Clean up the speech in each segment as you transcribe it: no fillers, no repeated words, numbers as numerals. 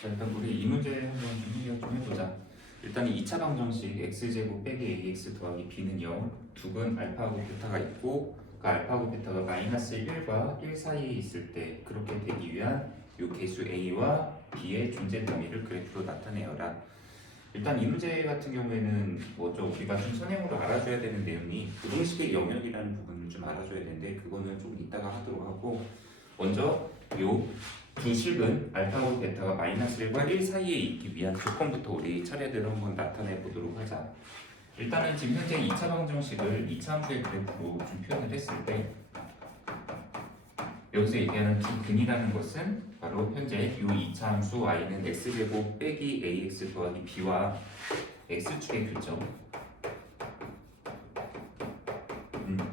자, 일단 우리 이 문제 한번 좀 해결 좀 해보자. 일단 이 2차 방정식 x제곱 빼기 ax 더하기 b는요, 두근 알파하고 베타가 있고 그 알파하고 베타가 마이너스 1과 1 사이에 있을 때 그렇게 되기 위한 요 개수 a와 b의 존재 범위를 그래프로 나타내어라. 일단 이 문제 같은 경우에는 뭐죠, 우리가 좀 선행으로 알아줘야 되는 내용이 부등식의 영역이라는 부분을 좀 알아줘야 되는데 그거는 조금 이따가 하도록 하고, 먼저 요 두 식은 알파하고 베타가 마이너스 1과 1 사이에 있기 위한 조건부터 우리 차례대로 한번 나타내 보도록 하자. 일단은 지금 현재 2차 방정식을 2차 함수의 그래프로 좀 표현을 했을 때 여기서 얘기하는 두 근이라는 것은 바로 현재 이 2차 함수 y는 x제곱 빼기 ax 더하기 b와 x축의 교점,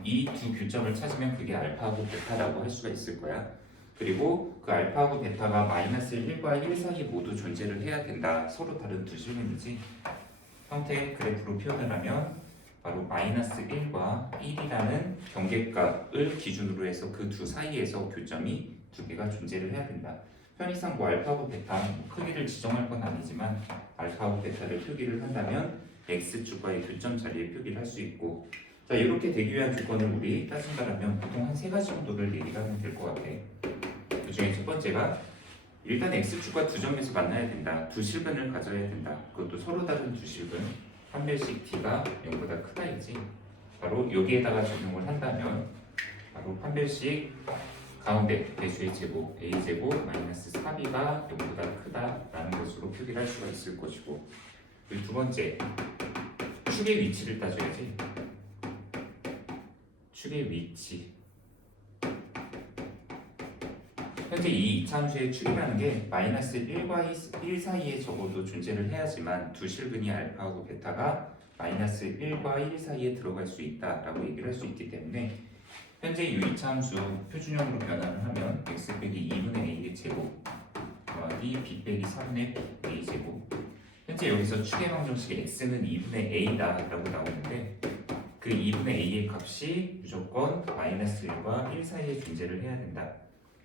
이 두 교점을 찾으면 그게 알파하고 베타라고 할 수가 있을 거야. 그리고 그 알파하고 베타가 마이너스 1과 1 사이에 모두 존재를 해야 된다. 서로 다른 두 실근이지. 형태의 그래프로 표현을 하면 바로 마이너스 1과 1이라는 경계값을 기준으로 해서 그 두 사이에서 교점이 두 개가 존재를 해야 된다. 편의상 뭐 알파하고 베타 크기를 지정할 건 아니지만 알파하고 베타를 표기를 한다면 x축과의 교점 자리에 표기를 할 수 있고, 자, 이렇게 되기 위한 조건을 우리 따진다면 보통 한 세 가지 정도를 얘기를 하면 될 것 같아. 그 중에 첫 번째가 일단 x축과 두 점에서 만나야 된다. 두 실근을 가져야 된다. 그것도 서로 다른 두 실근. 판별식 t가 0보다 크다이지. 바로 여기에다가 적용을 한다면 바로 판별식 가운데 배수의 제곱 a제곱 마이너스 4b가 0보다 크다라는 것으로 표기를 할 수가 있을 것이고, 그리고 두 번째 축의 위치를 따져야지. 축의 위치. 현재 이 이차함수의 축이라는 게 마이너스 1과 1 사이에 적어도 존재를 해야지만 두 실근이 알파하고 베타가 마이너스 1과 1 사이에 들어갈 수 있다라고 얘기를 할 수 있기 때문에 현재 이 이차함수 표준형으로 변환을 하면 x 빼기 2분의 a의 제곱 더하기 b 빼기 3분의 a 제곱, 현재 여기서 축의 방정식에 x는 2분의 a다라고 나오는데 그 2분의 a의 값이 무조건 마이너스 1과 1 사이에 존재를 해야 된다.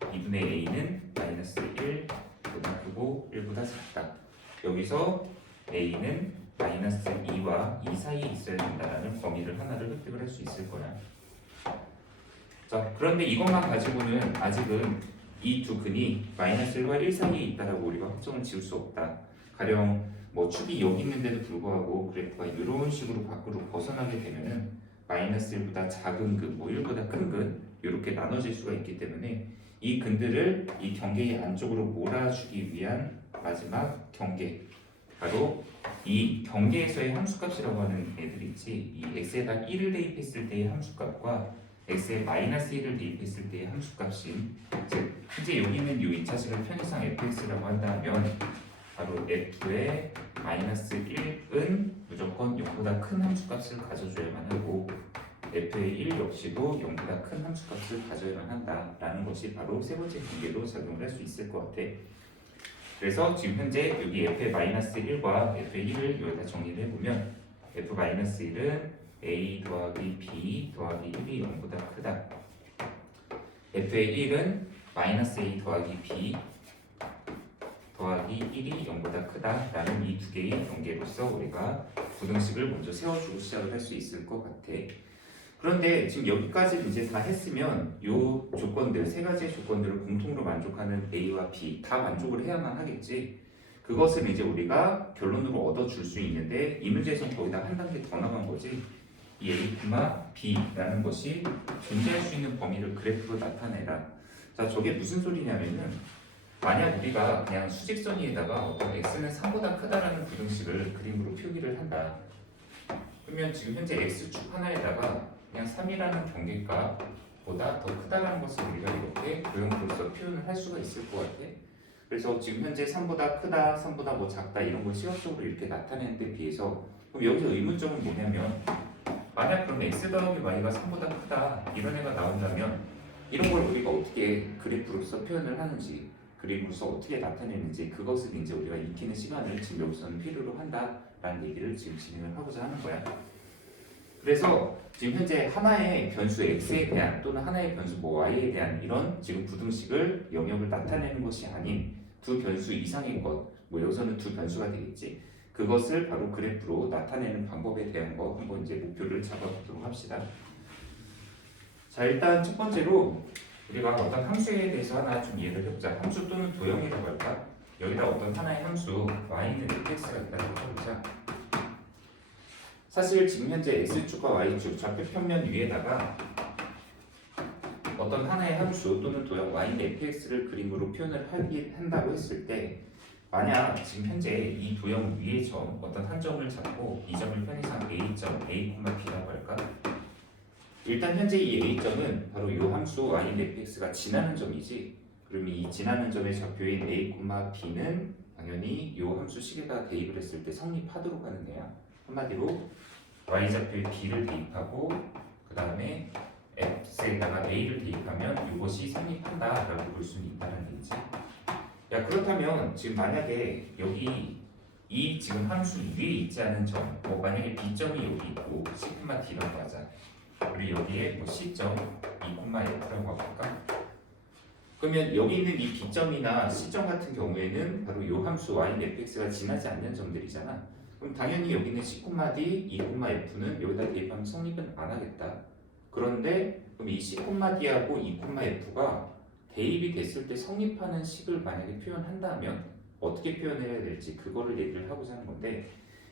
2분의 a는 마이너스 1보다 크고 1보다 작다. 여기서 a는 마이너스 2와 2 사이에 있어야 된다는 범위를 하나를 획득을 할 수 있을 거야. 자, 그런데 이것만 가지고는 아직은 이 두 근이 마이너스 1과 1 사이에 있다라고 우리가 확정을 지을 수 없다. 가령 뭐 축이 여기 있는데도 불구하고 그래프가 이런 식으로 밖으로 벗어나게 되면은 마이너스 1보다 작은 근, 뭐 1보다 큰 근 이렇게 나눠질 수가 있기 때문에 이 근들을 이 경계의 안쪽으로 몰아주기 위한 마지막 경계, 바로 이 경계에서의 함수값이라고 하는 애들이 있지. 이 x에다 1을 대입했을 때의 함수값과 x에 마이너스 1을 대입했을 때의 함수값인, 즉 현재 여기 있는 이 2차식을 편의상 fx라고 한다면 바로 f의 마이너스 1은 무조건 0보다 큰 함수값을 가져줘야만 하고 f의 1 역시도 0보다 큰 함수값을 가져야만 한다라는 것이 바로 세 번째 경계로 작용을 할 수 있을 것 같아. 그래서 지금 현재 여기 f의 마이너스 1과 f의 1을 여기다 정리를 해보면 f 마이너스 1은 a 더하기 b 더하기 1이 0보다 크다. f의 1은 마이너스 a 더하기 b 더하기 1이 0보다 크다라는 이 두 개의 경계로서 우리가 부등식을 먼저 세워주고 시작을 할 수 있을 것 같아. 그런데 지금 여기까지 이제 다 했으면 이 조건들, 세 가지의 조건들을 공통으로 만족하는 a와 b 다 만족을 해야만 하겠지. 그것을 이제 우리가 결론으로 얻어줄 수 있는데 이 문제에서는 거기다 한 단계 더 나간 거지. 이 a, b라는 것이 존재할 수 있는 범위를 그래프로 나타내라. 자, 저게 무슨 소리냐면은 만약 우리가 그냥 수직선 위에다가 어떤 x는 3보다 크다라는 부등식을 그림으로 표기를 한다. 그러면 지금 현재 x축 하나에다가 그냥 3이라는 경계값보다 더 크다라는 것을 우리가 이렇게 도형으로서 표현을 할 수가 있을 것 같아. 그래서 지금 현재 3보다 크다, 3보다 뭐 작다 이런 걸 시각적으로 이렇게 나타내는 데 비해서, 그럼 여기서 의문점은 뭐냐면 만약 그럼 x 더하기 y가 3보다 크다 이런 애가 나온다면 이런 걸 우리가 어떻게 그래프로서 표현을 하는지, 그림으로서 어떻게 나타내는지, 그것을 이제 우리가 익히는 시간을 지금 여기서는 필요로 한다라는 얘기를 지금 진행을 하고자 하는 거야. 그래서 지금 현재 하나의 변수 x에 대한 또는 하나의 변수 뭐 y에 대한 이런 지금 부등식을 영역을 나타내는 것이 아닌 두 변수 이상의 것, 뭐 여기서는 두 변수가 되겠지. 그것을 바로 그래프로 나타내는 방법에 대한 거 한번 이제 목표를 잡아보도록 합시다. 자, 일단 첫 번째로 우리가 어떤 함수에 대해서 하나 좀 이해를 해보자. 함수 또는 도형이라고 할까? 여기다 어떤 하나의 함수 y는 fx가 있다고 해보자. 사실 지금 현재 x축과 y축 좌표 평면 위에다가 어떤 하나의 함수 또는 도형 y는 fx를 그림으로 표현을 한다고 했을 때, 만약 지금 현재 이 도형 위의 점 어떤 한 점을 잡고 이 점을 편의상 a점 a,b라고 할까? 일단 현재 이 a점은 바로 이 함수 y는 fx가 지나는 점이지. 그러면 이 지나는 점의 좌표인 a,b는 당연히 이 함수 식에다가 대입을 했을 때 성립하도록 하는 애야. 한마디로 y좌표에 b를 대입하고 그 다음에 x에다가 a를 대입하면 이것이 성립한다라고 볼 수는 있다는 얘기지. 야, 그렇다면 지금 만약에 여기 이 지금 함수 위에 있지 않은 점, 뭐 만약에 b점이 여기 있고 c,d라고 하자. 그리고 여기에 뭐 c점 2,f라고 해볼까? 그러면 여기 있는 이 b점이나 c점 같은 경우에는 바로 이 함수 y는 fx가 지나지 않는 점들이잖아. 그럼 당연히 여기는 c,d, 2,f는 여기다 대입하면 성립은 안 하겠다. 그런데 그럼 이 c,d하고 2,f가 대입이 됐을 때 성립하는 식을 만약에 표현한다면 어떻게 표현해야 될지 그거를 얘기를 하고자 하는 건데,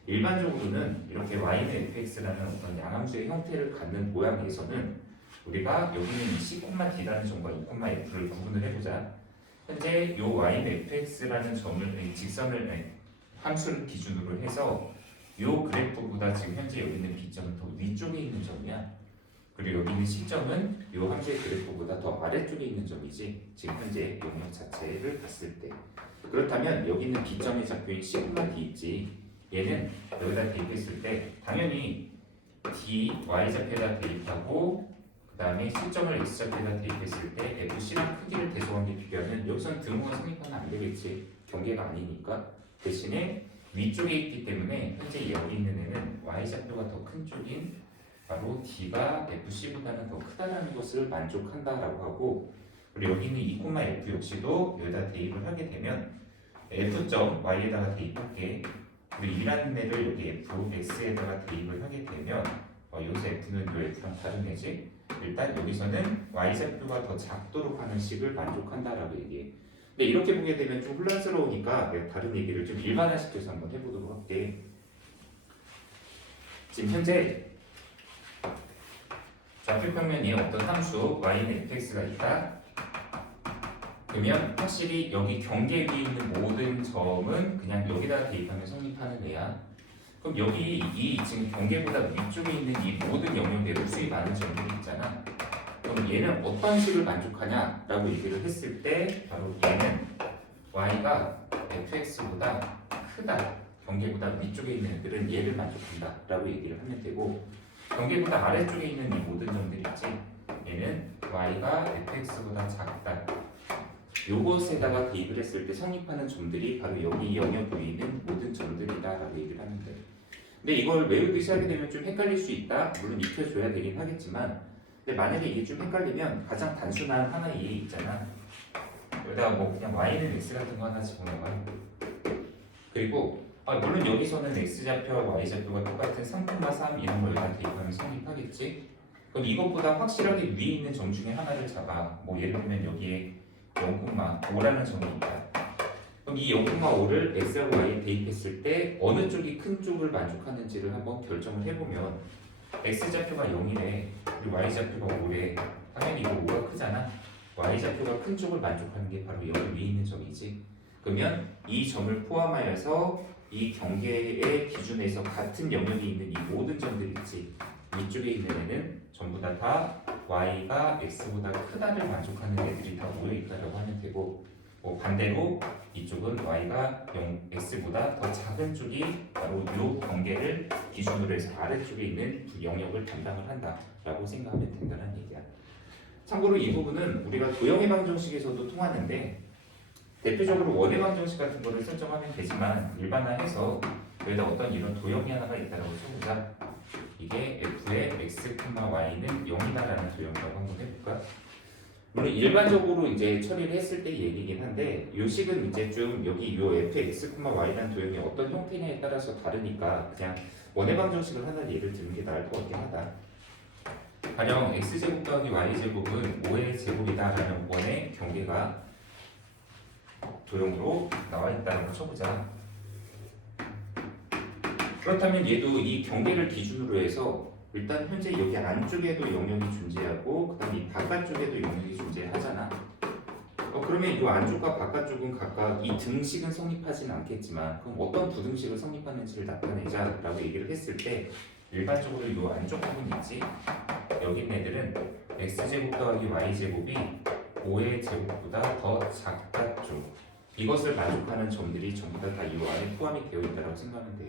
일반적으로는 이렇게 y는 fx라는 어떤 양함수의 형태를 갖는 모양에서는 우리가 여기 있는 c,d라는 점과 2,f를 구분을 해보자. 현재 이 y는 fx라는 점을 직선을 함수를 기준으로 해서 이 그래프보다 지금 현재 여기 있는 b점은 더 위쪽에 있는 점이야. 그리고 여기 있는 c점은 이 함수의 그래프보다 더 아래쪽에 있는 점이지. 지금 현재 영역 자체를 봤을 때. 그렇다면 여기 있는 b점의 좌표인 c,d 있지. 얘는 여기다 대입했을 때 당연히 d y좌표에다 대입하고 그 다음에 c점을 x좌표에다 대입했을 때 fc랑 크기를 대소관계 비교하면 여기서는 등호가 성립하면 안 되겠지. 경계가 아니니까. 대신에 위쪽에 있기 때문에 현재 여기 있는 애는 y좌표가 더 큰 쪽인 바로 d가 fc보다는 더 크다라는 것을 만족한다라고 하고, 그리고 여기 있는 2,f 역시도 여기다 대입을 하게 되면 f점 y에다가 대입할게. 그리고 2라는 애를 여기 f, x에다가 대입을 하게 되면 여기서 f는 이 f랑 다른 애지. 일단 여기서는 y좌표가 더 작도록 하는 식을 만족한다라고 얘기해. 근데 이렇게 보게 되면 좀 혼란스러우니까 내가 다른 얘기를 좀 일반화시켜서 한번 해보도록 할게. 지금 현재 좌표 평면에 어떤 함수 y는 fx가 있다. 그러면 확실히 여기 경계 위에 있는 모든 점은 그냥 여기다 대입하면 성립하는 애야. 그럼 여기 이 지금 경계보다 위쪽에 있는 이 모든 영역에 수이 많은 점들이 있잖아. 그럼 얘는 어떤 식을 만족하냐라고 얘기를 했을 때 바로 얘는 y가 fx보다 크다. 경계보다 위쪽에 있는 애들은 얘를 만족한다라고 얘기를 하면 되고, 경계보다 아래쪽에 있는 이 모든 점들이 있지. 얘는 y가 fx보다 작다. 요것에다가 대입을 했을 때 성립하는 점들이 바로 여기 영역 위에 있는 모든 점들이다라고 얘기를 하면 돼. 근데 이걸 외우듯이 하게 되면 좀 헷갈릴 수 있다. 물론 익혀줘야 되긴 하겠지만, 근데 만약에 이게 좀 헷갈리면 가장 단순한 하나의 예이 있잖아. 여기다가 뭐 그냥 y는 x 같은 거 하나 집어넣어봐. 그리고 물론 여기서는 x좌표와 y좌표가 똑같은 3,3 이런 걸 여기다 대입하면 성립하겠지. 그럼 이것보다 확실하게 위에 있는 점 중에 하나를 잡아. 뭐 예를 들면 여기에 0,5라는 점이 있다. 그럼 이 0,5를 x하고 y에 대입했을 때 어느 쪽이 큰 쪽을 만족하는지를 한번 결정을 해보면 x좌표가 0이래. 그리고 y좌표가 5래. 당연히 이거 5가 크잖아. y좌표가 큰 쪽을 만족하는 게 바로 여기 위에 있는 점이지. 그러면 이 점을 포함하여서 이 경계의 기준에서 같은 영역이 있는 이 모든 점들이 있지. 위쪽에 있는 애는 전부 다 y가 x보다 크다를 만족하는 애들이 다 모여있다라고 하면 되고, 뭐 반대로 이쪽은 y가 x보다 더 작은 쪽이 바로 이 경계를 기준으로 해서 아래쪽에 있는 영역을 담당을 한다라고 생각하면 된다는 얘기야. 참고로 이 부분은 우리가 도형의 방정식에서도 통하는데, 대표적으로 원의 방정식 같은 거를 설정하면 되지만 일반화해서 여기다 어떤 이런 도형이 하나가 있다라고 쳐보자. 이게 f의 x, y는 0이다라는 도형이라고 한번 해볼까? 물론 일반적으로 이제 처리를 했을 때 얘기긴 한데 요 식은 이제 좀 여기 요 fx, y라는 도형이 어떤 형태냐에 따라서 다르니까 그냥 원의 방정식을 하나 예를 들는 게 나을 것 같긴 하다. 가령 x제곱 더하기 y제곱은 5의 제곱이다라는 원의 경계가 도형으로 나와 있다고 쳐보자. 그렇다면 얘도 이 경계를 기준으로 해서 일단 현재 여기 안쪽에도 영역이 존재하고 그 다음에 이 바깥쪽에도 영역이 존재하잖아. 그러면 이 안쪽과 바깥쪽은 각각 이 등식은 성립하진 않겠지만 그럼 어떤 두 등식을 성립하는지를 나타내자 라고 얘기를 했을 때 일반적으로 이 안쪽 부분 있지? 여기 있는 애들은 x제곱 더하기 y제곱이 5의 제곱보다 더 작다 쪽 이것을 만족하는 점들이 전부 다 이 안에 포함이 되어 있다고 생각하면 돼.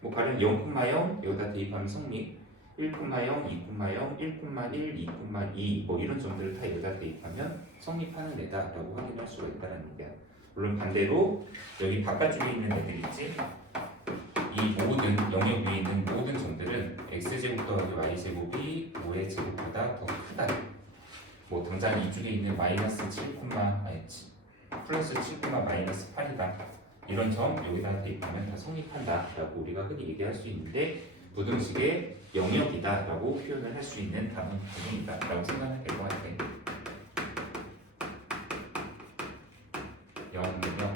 뭐 가령 0,0 여기다 대입하면 성립 1,0, 2,0, 1,1, 2,2 뭐 이런 점들을 다 여기다 대입하면 성립하는 애다라고 확인할 수가 있다는 얘기야. 물론 반대로 여기 바깥쪽에 있는 애들 있지? 이 모든 영역 위에 있는 모든 점들은 x제곱 더하기 y제곱이 5의 제곱보다 더 크다. 뭐 당장 이쪽에 있는 마이너스 7, 플러스 7, 마이너스 8이다. 이런 점 여기다 대입하면 다 성립한다 라고 우리가 흔히 얘기할 수 있는데 부등식의 영역이다 라고 표현을 할 수 있는 단어 부분이다 라고 생각하면 될 것 같아. 영역.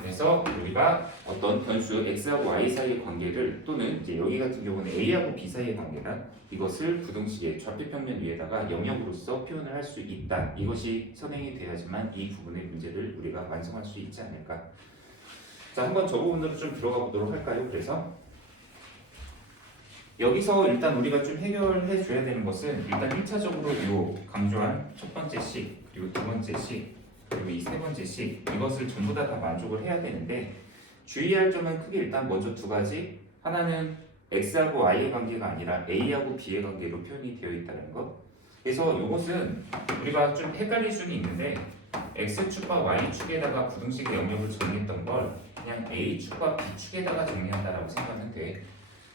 그래서 우리가 어떤 변수 x하고 y 사이의 관계를 또는 이제 여기 같은 경우는 a하고 b 사이의 관계다. 이것을 부등식의 좌표평면 위에다가 영역으로서 표현을 할 수 있다. 이것이 선행이 돼야지만 이 부분의 문제를 우리가 완성할 수 있지 않을까. 자, 한번 저 부분으로 좀 들어가 보도록 할까요? 그래서 여기서 일단 우리가 좀 해결해 줘야 되는 것은 일단 1차적으로 요 강조한 첫 번째 식, 그리고 두 번째 식, 그리고 이 세 번째 식 이것을 전부 다 만족을 해야 되는데 주의할 점은 크게 일단 먼저 두 가지. 하나는 x하고 y의 관계가 아니라 a하고 b의 관계로 표현이 되어 있다는 것. 그래서 이것은 우리가 좀 헷갈릴 수는 있는데 x축과 y축에다가 부등식의 영역을 정리했던 걸 그냥 a축과 b축에다가 정리한다라고 생각하면 돼.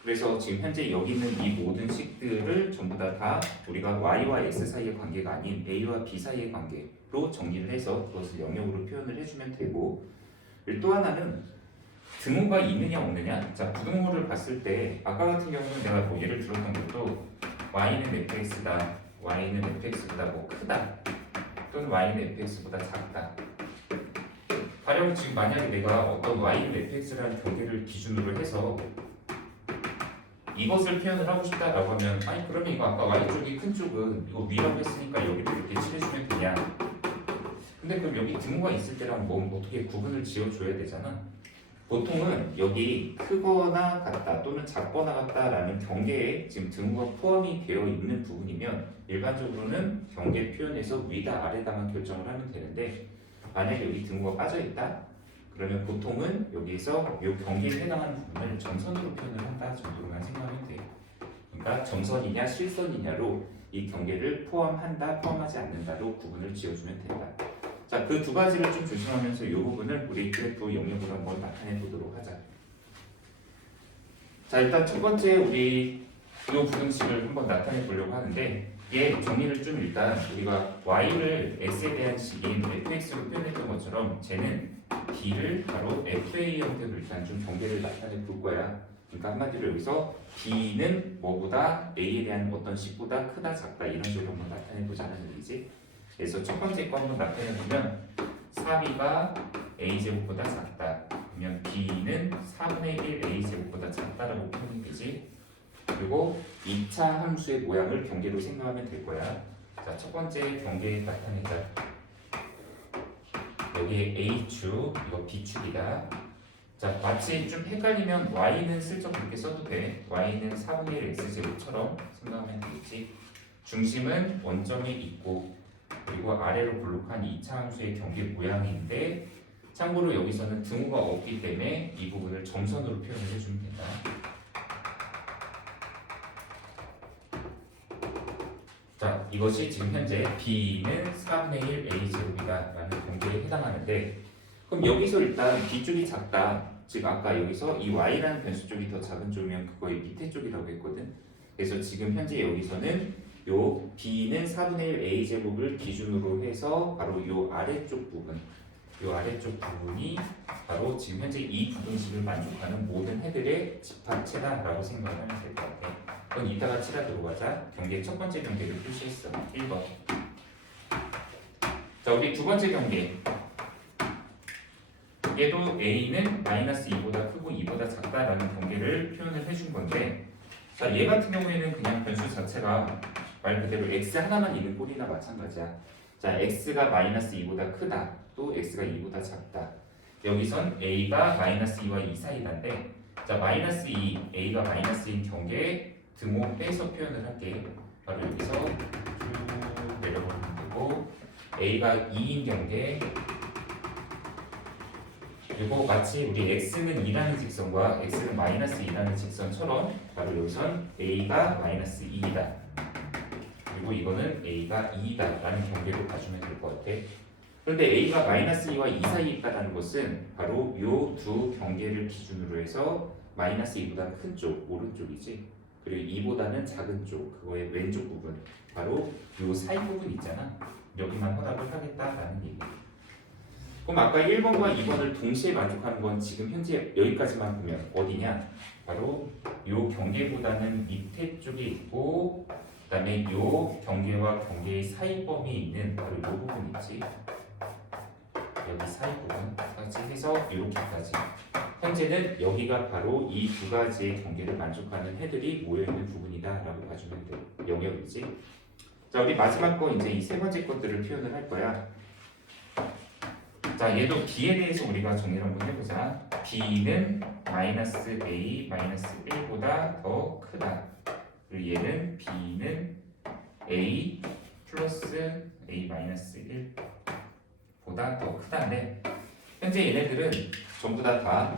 그래서 지금 현재 여기 있는 이 모든 식들을 전부 다 우리가 y와 x 사이의 관계가 아닌 a와 b 사이의 관계로 정리를 해서 그것을 영역으로 표현을 해주면 되고, 또 하나는 등호가 있느냐 없느냐. 자, 부등호를 봤을 때 아까 같은 경우는 내가 뭐 예를 들었던 것도 y는 fx다, y는 fx보다 뭐 크다, 또는 y는 fx보다 작다. 가령 지금 만약에 내가 어떤 y는 fx라는 경계를 기준으로 해서 이것을 표현을 하고 싶다라고 하면 아니 그러면 이거 아까 y쪽이 큰 쪽은 이거 위라고 했으니까 여기도 이렇게 칠해주면 되냐. 근데 그럼 여기 등호가 있을 때랑 뭐 어떻게 구분을 지어줘야 되잖아. 보통은 여기 크거나 같다 또는 작거나 같다라는 경계에 지금 등호가 포함이 되어 있는 부분이면 일반적으로는 경계 표현에서 위다 아래다만 결정을 하면 되는데 만약에 여기 등호가 빠져있다? 그러면 보통은 여기에서 이 경계에 해당하는 부분을 점선으로 표현을 한다 정도로만 생각하면 돼요. 그러니까 점선이냐 실선이냐로 이 경계를 포함한다 포함하지 않는다로 구분을 지어주면 된다. 자, 그 두 가지를 좀 조심하면서 이 부분을 우리 그래프 영역으로 한번 나타내 보도록 하자. 자, 일단 첫 번째 우리 이 부등식을 한번 나타내 보려고 하는데 얘 정리를 좀 일단 우리가 y를 s에 대한 식인 fx로 표현했던 것처럼 쟤는 b를 바로 fa 형태로 일단 좀 경계를 나타내 볼 거야. 그러니까 한마디로 여기서 b는 뭐보다 a에 대한 어떤 식보다 크다 작다 이런 식으로 한번 나타내 보자는 얘기지. 그래서 첫 번째 거 한번 나타내 보면 4b가 a제곱보다 작다. 그러면 b는 4분의 1 a제곱보다 작다라고 표현이 되지. 그리고 2차 함수의 모양을 경계로 생각하면 될 거야. 자, 첫 번째 경계 나타내자. 여기에 a축, 이거 b축이다. 자, 마치 좀 헷갈리면 y는 슬쩍 이렇게 써도 돼. y는 4분의 1 x제곱처럼 생각하면 되겠지. 중심은 원점에 있고 그리고 아래로 볼록한 2차 함수의 경계 모양인데 참고로 여기서는 등호가 없기 때문에 이 부분을 점선으로 표현을 해주면 된다. 자, 이것이 지금 현재 b는 4분의 1 a제곱이다 라는 경계에 해당하는데 그럼 여기서 일단 b쪽이 작다. 즉 아까 여기서 이 y라는 변수 쪽이 더 작은 쪽이면 그거의 밑에 쪽이라고 했거든. 그래서 지금 현재 여기서는 요 b는 4분의 1 a 제곱을 기준으로 해서 바로 요 아래쪽 부분, 요 아래쪽 부분이 바로 지금 현재 이 부분식을 만족하는 모든 해들의 집합체다라고 생각하면 될 것 같아. 그건 이따가 치라 들어가자. 경계 첫 번째 경계를 표시했어. 1번. 자, 우리 두 번째 경계. 얘도 a는 마이너스 2보다 크고 2보다 작다라는 경계를 표현을 해준 건데, 자, 얘 같은 경우에는 그냥 변수 자체가 말 그대로 x 하나만 있는 꼴이나 마찬가지야. 자, x가 마이너스 2보다 크다, 또 x가 2보다 작다. 여기선 a가 마이너스 2와 2 사이인데, 자, 마이너스 2, a가 마이너스인 경계에 등호 빼서 표현을 할게. 바로 여기서 쭉 내려보면 되고, a가 2인 경계, 그리고 마치 우리 x는 2라는 직선과 x는 마이너스 2라는 직선처럼 바로 여기선 a가 마이너스 2이다. 그리고 이거는 a가 2이다 라는 경계로 봐주면 될 것 같아. 그런데 a가 마이너스 2와 2 사이에 있다는 것은 바로 요 두 경계를 기준으로 해서 마이너스 2보다 큰 쪽, 오른쪽이지. 그리고 2보다는 작은 쪽, 그거의 왼쪽 부분, 바로 요 사이 부분 있잖아. 여기만 허락을 하겠다라는 얘기야. 그럼 아까 1번과 2번을 동시에 만족하는 건 지금 현재 여기까지만 보면 어디냐? 바로 요 경계보다는 밑에 쪽에 있고, 그 다음에 요 경계와 경계의 사이 범위에 있는 바로 요 부분 있지. 여기 사이 부분까지 해서 이렇게까지. 현재는 여기가 바로 이 두 가지의 경계를 만족하는 해들이 모여있는 부분이다라고 봐주면 돼. 영역이지. 자, 우리 마지막 거 이제 이 세 번째 것들을 표현을 할 거야. 자, 얘도 b에 대해서 우리가 정리를 한번 해보자. b는 마이너스 a 마이너스 1보다 더 크다. 그리고 얘는 b는 a 플러스 a 마이너스 1보다 더 크다인데, 현재 얘네들은 전부 다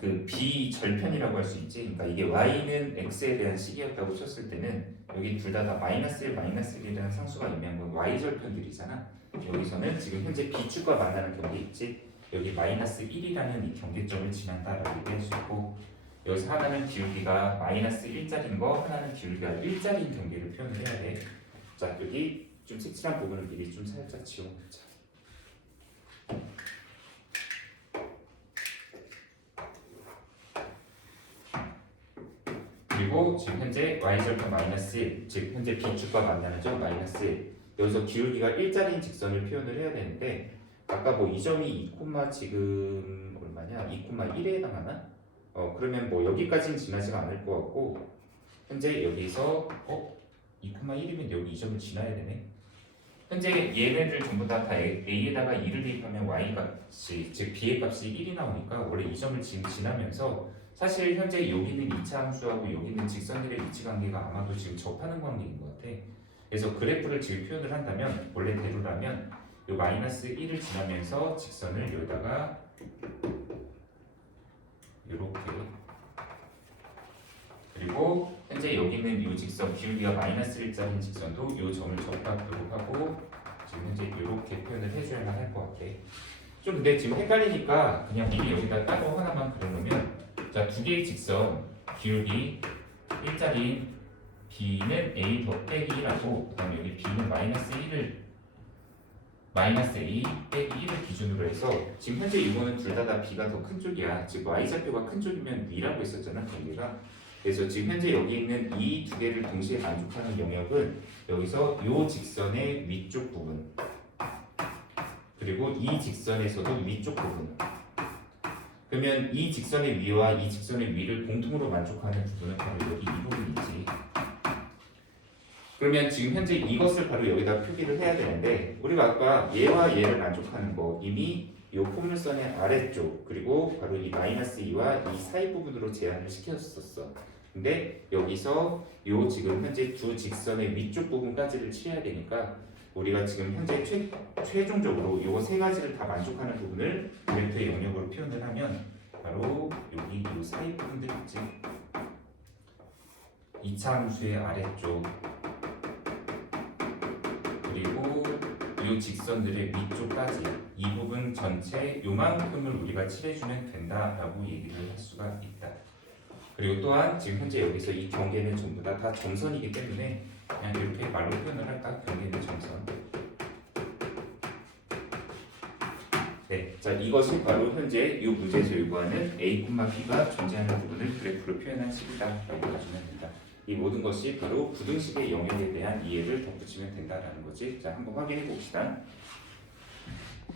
그 비절편이라고 할 수 있지. 그러니까 이게 y는 x에 대한 식이었다고 쳤을 때는 여기 둘 다 마이너스 1, 마이너스 1이라는 상수가 있는 건 y절편들이잖아. 여기서는 지금 현재 b축과 만나는 경계 있지. 여기 마이너스 1이라는 이 경계점을 지난다라고 얘기할 수 있고, 여기서 하나는 기울기가 마이너스 1짜리인 거, 하나는 기울기가 1짜리인 경계를 표현을 해야 돼. 자, 여기 좀 색칠한 부분을 미리 좀 살짝 지워놓자. 그리고 지금 현재 y절편 마이너스 1, 즉 현재 b축과 만나는 점 마이너스 1. 여기서 기울기가 1짜리인 직선을 표현을 해야 되는데, 아까 뭐 이 점이 2, 지금 얼마냐? 2,1에 해당하나? 그러면 뭐 여기까지는 지나지가 않을 것 같고, 현재 여기서 2,1이면 여기 이 점을 지나야 되네. 현재 얘네들 전부 다 a에다가 2를 대입하면 y 값이, 즉 b의 값이 1이 나오니까 원래 이 점을 지금 지나면서 사실 현재 여기는 2차 함수하고 여기는 직선들의 위치 관계가 아마도 지금 접하는 관계인 것 같아. 그래서 그래프를 지금 표현을 한다면 원래대로라면 요 마이너스 1을 지나면서 직선을 여기다가 이렇게, 그리고 현재 여기는 이 직선 기울기가 마이너스 1짜리인 직선도 이 점을 접하도록 하고 지금 현재 이렇게 표현을 해줘야만 할 것 같아. 좀 근데 지금 헷갈리니까 그냥 미리 여기다 따로 하나만 그려놓으면, 자, 두 개의 직선 기울기 1짜리인 b는 a 더 빼기 1하고, 그 다음에 여기 b는 마이너스 1을 마이너스 a 빼기 1을 기준으로 해서 지금 현재 이거는 둘 다 b가 더 큰 쪽이야. 즉 y좌표가 큰 쪽이면 위라고 했었잖아, 경계가. 그래서 지금 현재 여기 있는 이 두 개를 동시에 만족하는 영역은 여기서 이 직선의 위쪽 부분, 그리고 이 직선에서도 위쪽 부분. 그러면 이 직선의 위와 이 직선의 위를 공통으로 만족하는 부분은 바로 여기 이 부분이지. 그러면 지금 현재 이것을 바로 여기다 표기를 해야 되는데, 우리가 아까 얘와 얘를 만족하는 거 이미 이 포물선의 아래쪽, 그리고 바로 이 마이너스 2와 이 사이 부분으로 제한을 시켰었어. 근데 여기서 요 지금 현재 두 직선의 위쪽 부분까지를 칠해야 되니까 우리가 지금 현재 최종적으로 요 세 가지를 다 만족하는 부분을 그래프의 영역으로 표현을 하면 바로 여기 요 사이 부분들 있지. 2차 함수의 아래쪽, 그리고 이 직선들의 위쪽까지 이 부분 전체 요만큼을 우리가 칠해주면 된다라고 얘기를 할 수가 있다. 그리고 또한 지금 현재 여기서 이 경계는 전부 다 점선이기 때문에 그냥 이렇게 말로 표현을 할까? 경계 있는 점선. 네, 자 이것이 바로 현재 이 문제에서 요구하는 A, B가 존재하는 부분을 그래프로 표현한 식이다라고 봐주면 된다. 이 모든 것이 바로 부등식의 영역에 대한 이해를 덧붙이면 된다라는 거지. 자 한번 확인해 봅시다.